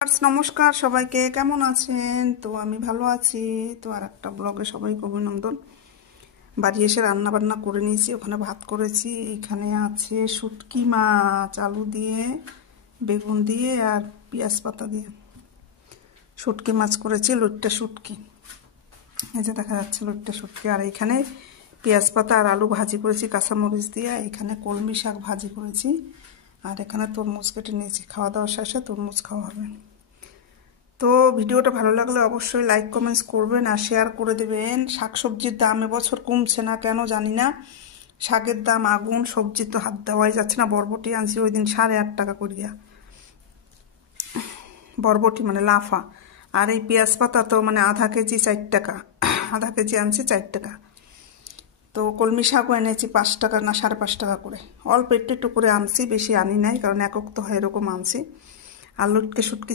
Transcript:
নমস্কার সবাইকে, কেমন আছেন? তো আমি ভালো আছি। তো আর একটা ব্লগে সবাইকে অভিনন্দন। বাড়ি এসে রান্না বান্না করে নিয়েছি, ওখানে ভাত করেছি। এখানে আছে শুটকি মাছ, আলু দিয়ে, বেগুন দিয়ে আর পেঁয়াজ পাতা দিয়ে শুটকি মাছ করেছি। লইট্টা শুটকি, এই যে দেখা যাচ্ছে লইট্টা শুটকি। আর এখানে পেঁয়াজ পাতা আর আলু ভাজি করেছি কাঁচামরিচ দিয়ে। এখানে কলমি শাক ভাজি করেছি। আর এখানে তরমুজ কেটে নিয়েছি, খাওয়া দাওয়ার শেষে তরমুজ খাওয়া হবে। তো ভিডিওটা ভালো লাগলে অবশ্যই লাইক কমেন্টস করবেন আর শেয়ার করে দেবেন। শাকসবজির দাম এবছর কমছে না, কেন জানি না। শাকের দাম আগুন, সবজি তো হাত দেওয়াই যাচ্ছে না। বরবটি আনছি ওই দিন 8.5 টাকা করিয়া, বরবটি মানে লাফা। আর এই পেঁয়াজ পাতা তো মানে আধা কেজি 4 টাকা, আধা কেজি আনছি 4 টাকা। তো কলমি শাকও এনেছি 5 টাকা না 5.5 টাকা করে। অল্প একটু একটু করে আনছি, বেশি আনি নাই, কারণ একক তো হয় এরকম আনছি। আর লটকে শুটকি